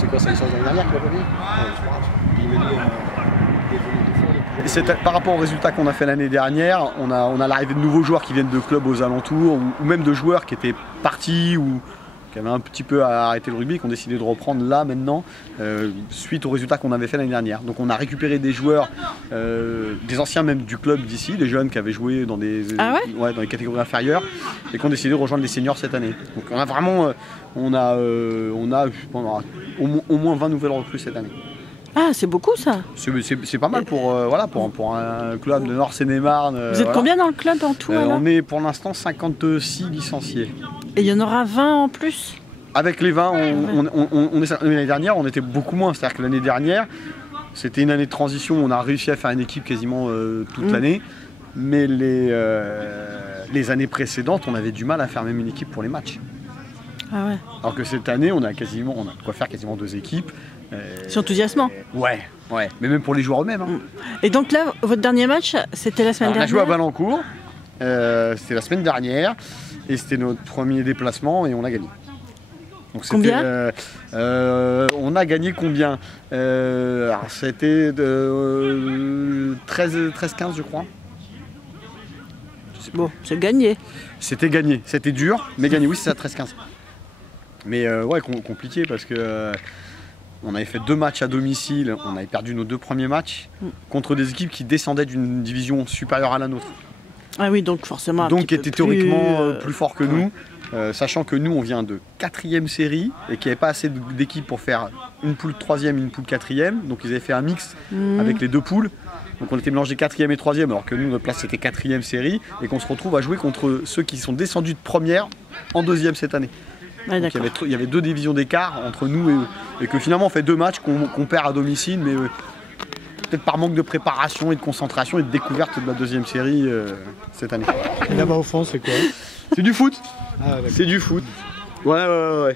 C'est quoi, c'est l'essence de l'année dernière qu'il a gagné? Par rapport aux résultats qu'on a fait l'année dernière, on a l'arrivée de nouveaux joueurs qui viennent de clubs aux alentours, ou même de joueurs qui étaient partis ou qui avaient un petit peu arrêté le rugby, qui ont décidé de reprendre là maintenant, suite aux résultats qu'on avait fait l'année dernière. Donc on a récupéré des joueurs, des anciens même du club d'ici, des jeunes qui avaient joué dans des, dans les catégories inférieures et qui ont décidé de rejoindre les seniors cette année. Donc on a vraiment, on a au moins 20 nouvelles recrues cette année. Ah, c'est beaucoup ça. C'est pas mal pour un club de Nord-Seine-et-Marne. Vous êtes combien dans le club en tout alors? On est pour l'instant 56 licenciés. Et il y en aura 20 en plus? Avec les 20, l'année dernière, on était beaucoup moins. C'est-à-dire que l'année dernière, c'était une année de transition. On a réussi à faire une équipe quasiment toute l'année. Mais les années précédentes, on avait du mal à faire même une équipe pour les matchs. Ah ouais. Alors que cette année, on a de quoi faire quasiment 2 équipes. C'est enthousiasmant. Ouais. Mais même pour les joueurs eux-mêmes. Hein. Et donc là, votre dernier match, c'était la semaine dernière? On a joué à Valencourt. C'était la semaine dernière. Et c'était notre premier déplacement et on a gagné. Donc combien on a gagné combien? C'était 13-15 je crois. Bon, c'est gagné. C'était gagné, c'était dur, mais gagné, oui c'est ça, 13-15. Mais compliqué parce que on avait fait 2 matchs à domicile, on avait perdu nos 2 premiers matchs contre des équipes qui descendaient d'une division supérieure à la nôtre. Ah oui, donc forcément. Donc qui était théoriquement plus fort que nous, sachant que nous on vient de 4e série et qu'il n'y avait pas assez d'équipes pour faire une poule 3e et une poule 4e. Donc ils avaient fait un mix avec les 2 poules. Donc on était mélangé 4e et 3e alors que nous notre place c'était 4e série et qu'on se retrouve à jouer contre ceux qui sont descendus de première en 2e cette année. Ouais, donc il y avait 2 divisions d'écart entre nous et eux. Et que finalement on fait 2 matchs qu'on perd à domicile, mais peut-être par manque de préparation et de concentration et de découverte de la 2e série cette année. Et là-bas au fond, c'est quoi? C'est du foot. Ah, c'est du foot. Ouais.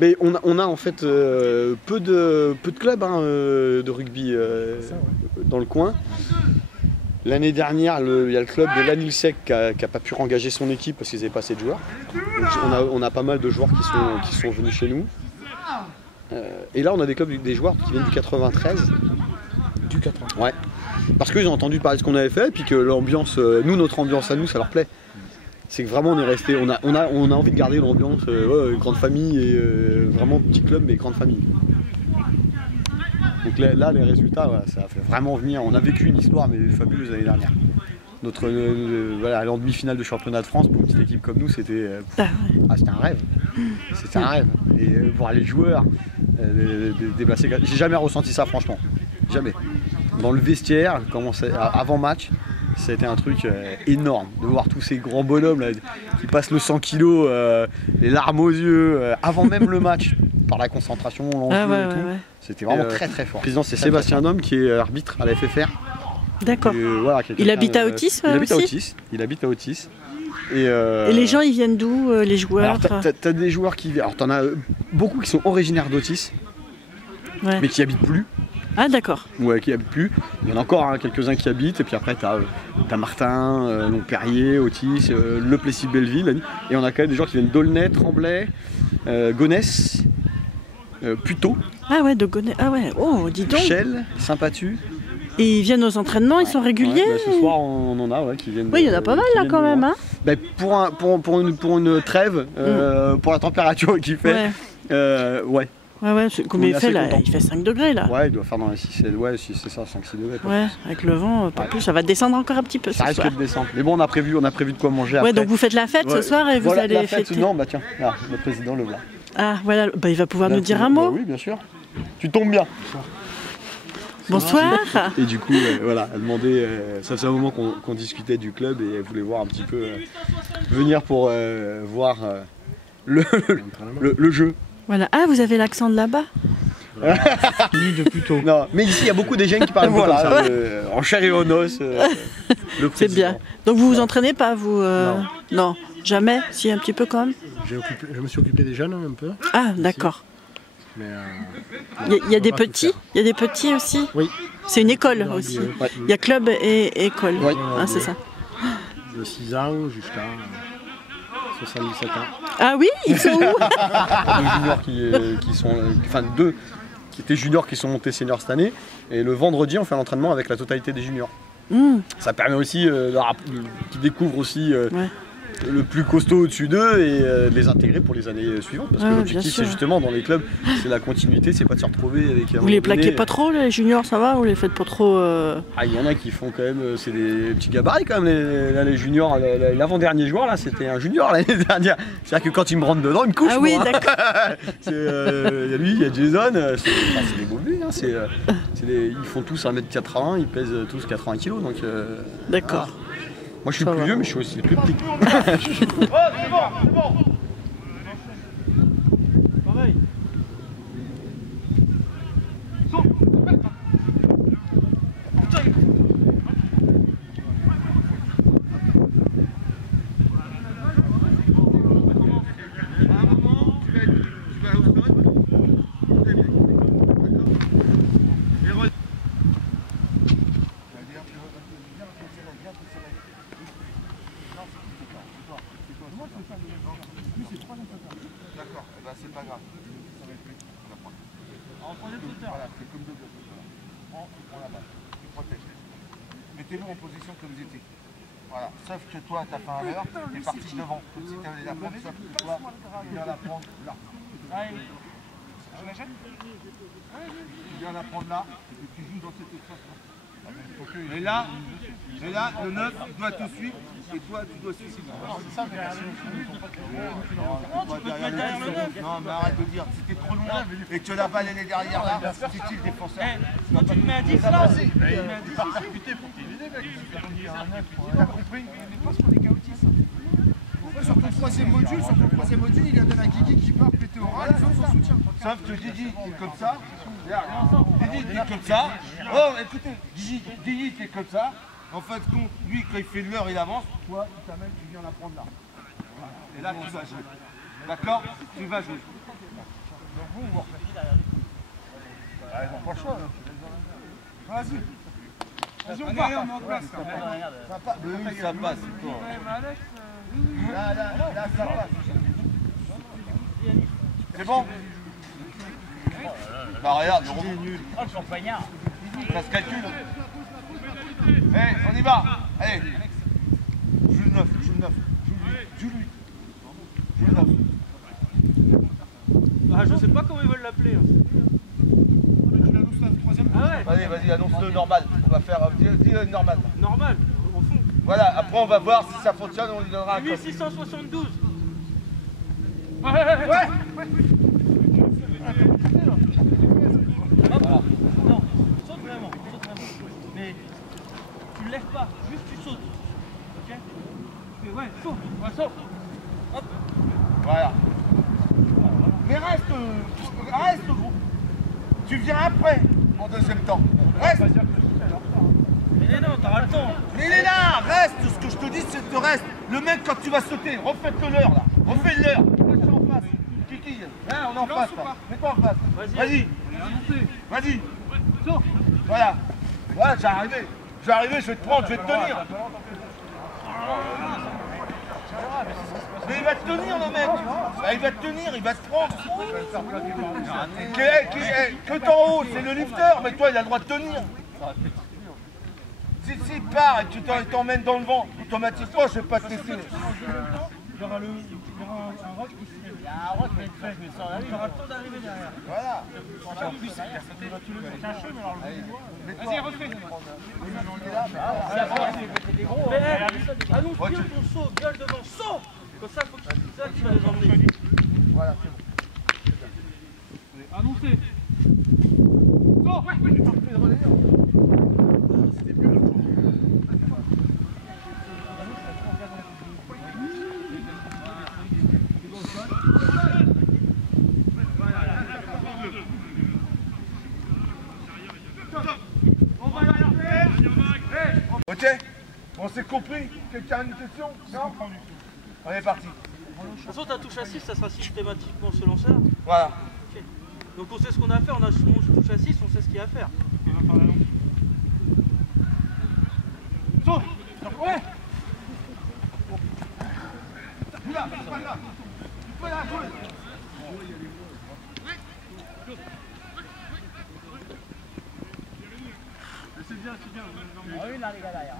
Mais on a en fait peu de clubs de rugby dans le coin. L'année dernière, il y a le club de l'Anilsec qui n'a pas pu engager son équipe parce qu'ils n'avaient pas assez de joueurs. Donc on a pas mal de joueurs qui sont venus chez nous. Et là, on a des joueurs qui viennent du 93. Du 80. Ouais. Parce qu'ils ont entendu parler de ce qu'on avait fait, et puis que l'ambiance, notre ambiance à nous, ça leur plaît. C'est que vraiment on est resté, on a envie de garder l'ambiance grande famille et vraiment petit club mais grande famille. Donc là les résultats, ça a fait vraiment venir. On a vécu une histoire mais fabuleuse l'année dernière. Notre aller en demi-finale de championnat de France pour une petite équipe comme nous, c'était c'était un rêve. C'était un rêve. Et voir les joueurs déplacer, j'ai jamais ressenti ça franchement. Jamais. Dans le vestiaire, avant match. C'était un truc énorme de voir tous ces grands bonhommes là, qui passent le 100 kg, les larmes aux yeux, avant même le match, par la concentration, l'enjeu et tout. C'était vraiment très très fort. Le président c'est Sébastien Dom qui est arbitre à la FFR. D'accord. Il habite à Otis Il habite à Otis. Et les gens ils viennent d'où, les joueurs? Alors t'as des joueurs qui... Alors t'en as beaucoup qui sont originaires d'Otis, mais qui habitent plus. Ah d'accord. Ouais, qui habitent plus. Il y en a encore quelques-uns qui habitent, et puis après t'as Martin, Longperrier, Otis, Le Plessis-Belleville, et on a quand même des gens qui viennent d'Aulnay, Tremblay, Gonesse, Puteaux. Ah ouais, de Gonesse. Ah ouais, oh dis donc. Chelles, Saint-Patu. Et ils viennent aux entraînements, ils sont réguliers? Ce soir on en a qui viennent. Oui, il y en a pas mal là quand même. Hein. Pour une trêve, pour la température qu'il fait, ouais. Ouais, combien il fait là? Il fait 5 degrés là. Ouais, il doit faire dans les 6, c'est ça, 5-6 degrés. Ouais, avec le vent, pas plus, ça va descendre encore un petit peu. Ça risque de descendre. Mais bon, on a prévu de quoi manger après. Ouais, donc vous faites la fête ce soir et vous allez la fête, fêter. Non, bah tiens, là, le président le voilà. Ah voilà, il va pouvoir nous dire un mot. Oui, bien sûr. Tu tombes bien. Bonsoir. Et du coup, elle demandait, ça faisait un moment qu'on discutait du club et elle voulait voir un petit peu, venir pour voir le jeu. Voilà. Ah, vous avez l'accent de là-bas? De Puteaux. Non, mais ici il y a beaucoup de jeunes qui parlent comme ça, en chair et en os. C'est bien. Donc vous vous entraînez pas, vous Non, jamais. Si, un petit peu quand même. Je me suis occupé des jeunes un peu. Ah, d'accord. Mais il y a des petits. Il y a des petits aussi. Oui. C'est une école aussi. Il y a club et école. Oui. C'est ça. De 6 ans jusqu'à 77 ans. Ah oui, ils sont où? Deux juniors qui sont, enfin deux qui étaient juniors qui sont montés seniors cette année. Et le vendredi, on fait l'entraînement avec la totalité des juniors. Ça permet aussi qu'ils découvrent aussi le plus costaud au-dessus d'eux et de les intégrer pour les années suivantes. Parce que l'objectif, c'est justement dans les clubs, c'est la continuité, c'est pas de se retrouver avec un. Vous les plaquez pas trop, les juniors, ça va? Vous les faites pas trop Ah, il y en a qui font quand même, c'est des petits gabarits quand même, les juniors. L'avant-dernier joueur, là, c'était un junior l'année dernière. C'est-à-dire que quand il me rentre dedans, il me couche. Ah oui, d'accord. Il y a lui, il y a Jason, c'est des beaux buts, hein, ils font tous 1m80, ils pèsent tous 80 kg. Donc, d'accord. Voilà. Moi je suis plus vieux mais je suis aussi plus petit. Oh c'est bon, c'est bon. Pareil. D'accord, c'est pas grave. Ça va être vite. On va prendre. On prend les flotteurs. Voilà, c'est comme deux blocs. Tu prends la balle. Tu protèges. Mettez-vous en position comme vous étiez. Voilà. Sauf que toi, tu as fait un leurre, tu es parti devant. Comme si tu allais la prendre, sauf que toi, tu viens la prendre là. Je la jette. Tu viens la prendre là, et puis tu joues dans cette sens-là. Et là, le 9 doit te suivre, et toi, tu dois suivre. C'est ça, mais non, mais arrête de dire, si t'es trop loin et que la balle elle est derrière là, c'est qui le défenseur? Quand tu te mets à 10 là, il est pas percuté pour t'éviter, mec. T'as compris? Sur ton troisième module, il y a de la Guigui qui part péter au ras, les autres sont soutien. Sauf que Didi est comme ça. Didi est comme ça. Oh, écoutez, Didi est comme ça. En fait, lui, quand il fait l'heure, il avance. Toi, tu t'amènes, tu viens la prendre là. Et là, tu vas jouer. D'accord? Tu vas jouer. Donc vous refaites derrière lui. Ils n'ont pas le choix. Vas-y. Vas-y, on part. On met en place. Ça passe. Oui, ça passe. Là, ça passe. C'est bon? Bah regarde, le robot est nul. oh, son poignard. Ça se calcule. Allez, on y va. Allez. Joue le 9, joue le 9. Joue lui. Joue le 9. Ah, je sais pas comment ils veulent l'appeler. Ah ouais. Vas-y, annonce-le normal. On va faire, dis normal. Normal, au fond. Voilà, après on va voir si ça fonctionne, on lui donnera un code. 8672. Ouais. Hop. Non, saute vraiment. Mais tu ne lèves pas, juste tu sautes. Ok? Tu fais, ouais, saute. Hop. Voilà. Mais reste gros. Tu viens après, en deuxième temps. Reste. Mais non, t'auras le temps. Mais il est là, reste. Ce que je te dis, c'est que reste. Le mec, quand tu vas sauter, refais-le l'heure là. Refais l'heure. Moi, je suis en face. Kiki, là, on est en face là. Mets-toi en face. Vas-y. Vas-y. Voilà. Voilà, j'ai arrivé. Je vais te prendre, je vais te tenir. Mais il va te tenir le mec. Il va te tenir, il va te prendre. Que t'en haut, c'est le lifter, mais toi il a le droit de tenir. Si part et que tu t'emmènes dans le vent, automatiquement je vais pas te laisser. Il y aura un rock qui se fait. Il y a un rock qui va être fait, mais ça il aura le temps d'arriver derrière. Voilà. En plus, c'est un cheveu, alors le Vas-y, refais. Annonce bien ton saut, gueule devant, saut. Comme ça, faut que ça, tu vas les emmener. Voilà, c'est bon. Annoncez. Saut. C'était mieux le coup. Ok? On s'est compris? Quelqu'un a une question? Non? On est parti. De toute façon, ta touche à 6, ça sera systématiquement ce lanceur. Voilà. Okay. Donc on sait ce qu'on a à faire, on a son touche à 6, on sait ce qu'il y a à faire. Saute. Ouais. là, pas là. Pas là, jouez. C'est bien, c'est bien. Ah oui, là, les gars, derrière.